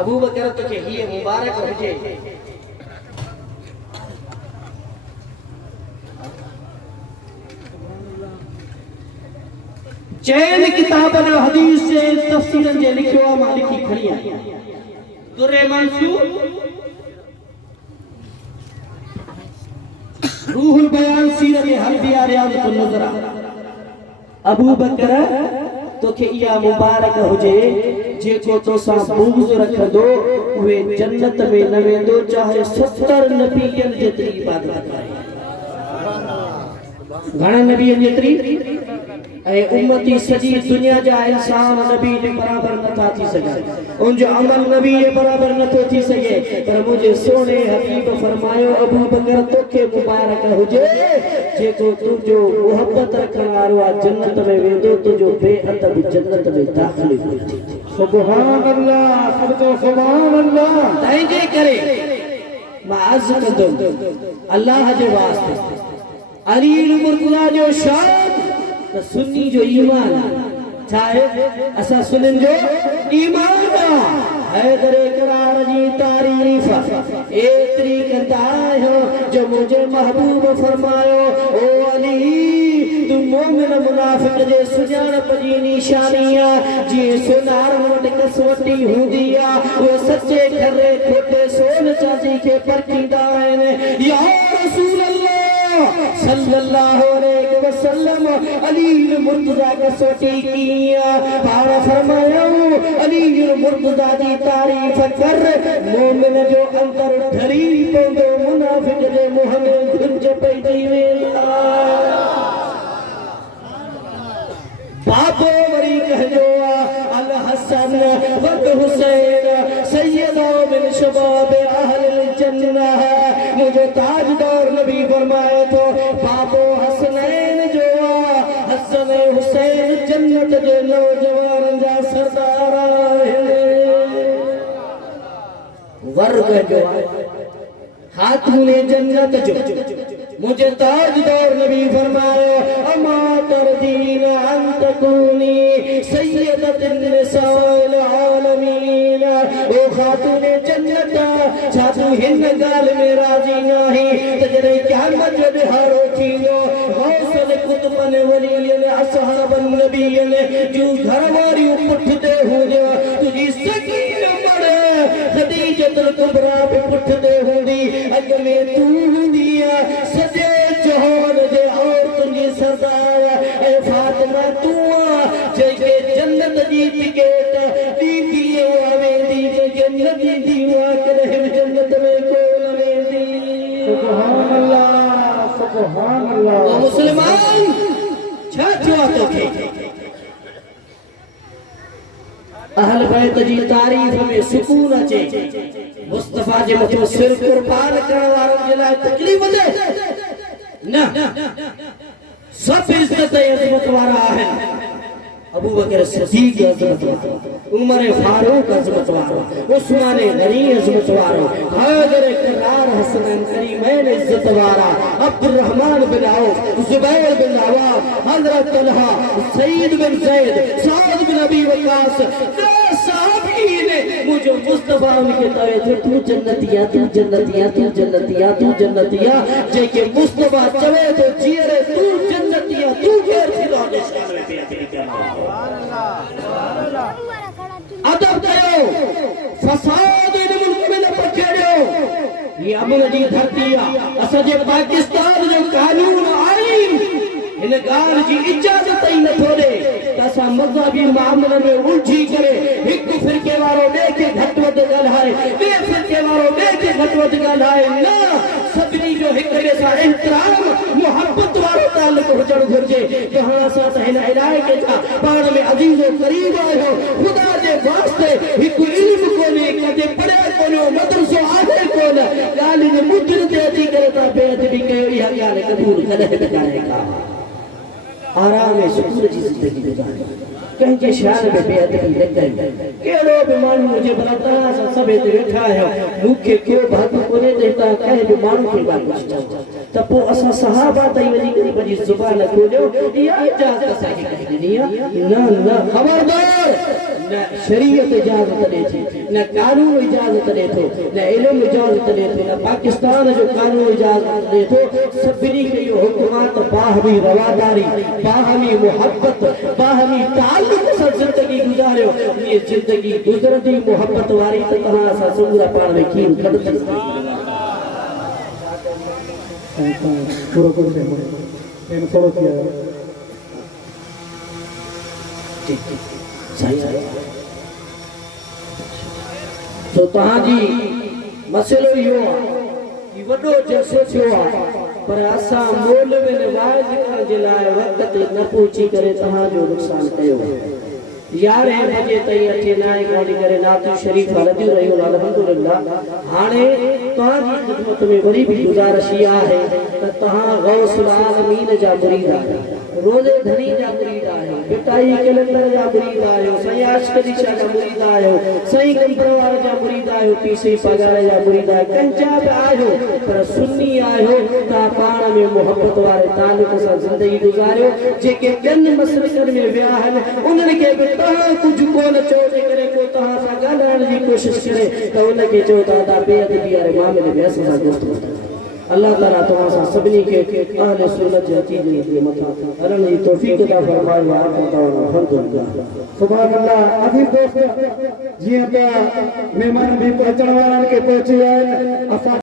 अबू बकर तो के ही मुबारक हुजे चैन किताबन हदीस से तफसीरन जे लिखियो मां लिखी खड़ी है दुर्रे मंसूर रूहुल बयान सीरत हल्दिया रियाज़तुन नज़रा अबू बकर तोखे इया मुबारक हुजे जेको तोसा बुग़्ज़ रखंदो उहे जन्नत में न वेंदो चाहे 70 नबियन जेतरी इबादत करे घणा नबियन जेतरी ए उम्मती सजी दुनिया जा इंसान नबी जे बराबर नथा थी सके उन जो अमल नबी जे बराबर नथो थी सके पर मुझे सोने हबीब फरमायो अबू बकर तोखे मुबारक हुजे जेको तुजो मोहब्बत रखण वारो आ जन्नत में वेंदो तुजो बेअदब जन्नत में दाखिल थी सुभान अल्लाह सबको सुभान अल्लाह तई जे करे मां अर्ज कंदो अल्लाह जे वास्ते अली मुर्तजा जो शान तो सुन्नी जो ईमान चाहे असा सुनन जो ईमान हैदर इकरार जी तारीफ एतरी कंदा हो जो मुझे महबूब फरमायो ओ अली तू मोमिन मुनाफिक जे सुजानप जी निशानिया जी सुनार वट कसवटी हुंदिया वो सच्चे खरे खोटे सोन चाची के परखींदा आहिनि या रसूल अल्लाह सल्लल्लाहु अलैहि वसल्लम अली मुर्तजा का सोटी किया पार फरमाया अली मुर्तजा दी तारीफ कर मोमिन जो अंदर ढरी पवंदो मुनाफिक जे मुंह में गुंज पई वेंदा बाबो वरी कहजो अल हसन व हुसैन सैयदो मिन शबाब अहल जन्नह मुझे ताजदार नबी फरमाए तो बाबो हसनैन जो हसन हुसैन जन्नत जे नौजवान जा सरदार वर्ग जो खातून जन्नत जो मुझे ताजदार नबी फरमाए अमा तरदीन अंत कुनी सैयदतुन निसाइल आलमीन ओ खातून जन्नत छातू हिन गाल में राजी नहीं तजरे क़यामत जो बिहारो थींदो गौसल कुतुबन वलियन असहाबन नबीयन जो घरवारी पुठते हुजे तुझी सकीन मर खदीजतुल कुबरा पे पुठते हुंदी अग में तू हुंदिया सजे जहान जे और तुझी सरदार ए फातिमा तू जेके जन्नत जी टिकट दी दियो आवेंदी जे जन्नत जी दीवा करे जन्नत में कोन वेंदी सुभान अल्लाह ओ मुसलमान छा थियो तोखे अहल बैत जी तारीफ में सुकून अचे मुस्तफा जे मथो सिर कुर्बान करण वारन जे लाइ तकलीफ दे न सब इज्जत अजमत वारा आहिनि अबू बकर सिद्दीक अजमत वारो उमर फारूक अजमत वारो उस्मान गनी अजमत वारो हैदर इकरार हसन करीमैन इज्जत वारा अब्दुल रहमान बिन औफ जुबैर बिन अवाम हजरत तलहा सईद बिन जैद साद बिन अबी वक्कास मुझे मुस्तफा उनके तवे थे तू जन्नतिया तू जन्नतिया तू जन्नतिया तू जन्नतिया जेके मुस्तफा चवे तो जीरे तू जन्नतिया तू गैर फिरा दे सामने पे सुभान अल्लाह अदब कयो फसाद इन मुल्क में न पखेड़ियो ये अमन जी धरती असा जे पाकिस्तान जो कानून आईन इन गाल जी इजाजत ही न थोड़े असा मज़हबी मामले में उलझी करे एक फिरके वारो बे के घटवद गलाए बे फिरके वारो बे के घटवद गलाए ना सभी जो एक ॿिए सां एहतराम मोहब्बत वारो ताल्लुक हुजण घुर्जे जहां असां त हिन इलाइक़े जा पाण में अजीज़ो करीब आहियो खुदा जे वास्ते हिकु इल्म कोन्हे कदे पढ़िया कोन्हे मदरसो आहे कोन ॻाल्हि जे मुद्दे ते अची करे था बेअदबी कयो इहा ॻाल्हि क़बूल कॾहिं न करे का आराम सुकून जी जिंदगी गुजारे कंहिंजे शान में बेअदबी न करी कहिड़ो बि माण्हू मुंहिंजे भला सब वेठा आहियो मूंखे कहिड़ो भाग कोन्हे त कंहिं बि माण्हू खे ॻाल्हि त पोइ असां सहाबा ताईं वञी करे पंहिंजी ज़ुबान खोलियो इहा इजाज़त असांखे कंहिं ॾिनी आहे न न ख़बरदार न शरीयत इजाज़त ॾे थी न कानून इजाज़त ॾे थो न इल्मु इजाज़त ॾे थो न पाकिस्तान जो कानून इजाज़त ॾे थो सभिनी खे इहो हुकुम आहे त बाहमी रवादारी बाहमी मुहबत बाहमी ताल्लुक़ सां ज़िंदगी गुज़ारियो इहे ज़िंदगी गुज़रंदी मुहबत वारी त तव्हां असां सूंघरा पाण में खीर कढंदी पूरो कर दे मैं थोड़ा किया सही तो तव्हांजी मसइलो इहो आहे कि वॾो जलसो थियो आहे पर असां मोल में वाइज करण जे लाइ वक़्त ते न पहुची करे तव्हांजो नुक़सान कयो 11 बजे ताईं 8-9 खां करे नात शरीफ़ हलंदियूं रहियूं अल्हम्दुलिल्लाह हाणे तव्हांजी ख़िदमत में वरी बि गुज़ारिश इहा आहे त तव्हां गौसुल आलमीन जा मुरीद आहियो रोज़े धनी जा मुरीद आहियो बिटाई कैलेंडर जा मुरीद आहियो साईं आशिक़ी शाह जा मुरीद आहियो साईं गंबरवार जा मुरीद आहियो पीसी पगार जा मुरीद आहियो कंचा बि आहियो पर सुन्नी आहियो तव्हां पाण में मुहबत वारे ताल्लुक़ सां ज़िंदगी गुज़ारियो जेके ॿियनि मसलकनि में विया आहिनि उन्हनि खे बि तव्हां कुझु कोन चओ जे करे को तव्हां सां ॻाल्हाइण जी कोशिशि करे त उनखे चओ दादा बेअदबी वारे मामले में असां सां गुफ़्तगू अल्लाह ताला तव्हां सां सभिनी खे अहले सुन्नत जे अक़ीदे जे मथां हलण जी तौफ़ीक़ अता फ़रमाए व अल्हम्दुलिल्लाह सुभान अल्लाह अजीब दोस्त जियां त मेहमान भी पहुंचण वारनि खे पहुची आहिनि असां